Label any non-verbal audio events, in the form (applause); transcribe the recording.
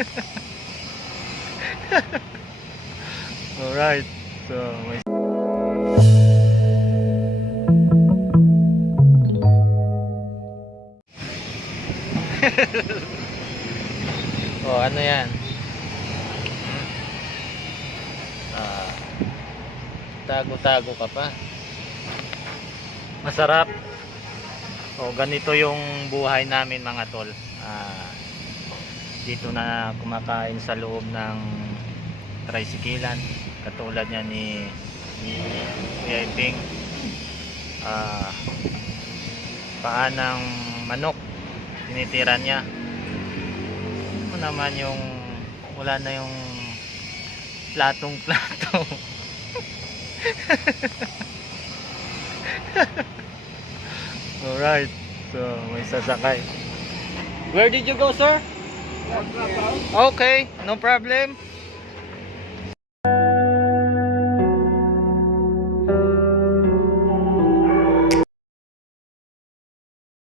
(laughs) Alright. So, may (laughs) oh, ano yan? Ah, tago-tago ka pa. Masarap. O, ganito yung buhay namin mga tol. Ah, dito na kumakain sa loob ng tricyclean. Katulad niya ni Kuya Iping. Ah, paa ng manok tinitira niya ano naman yung wala na yung platong plato (laughs) alright so may sasakay where did you go sir okay no problem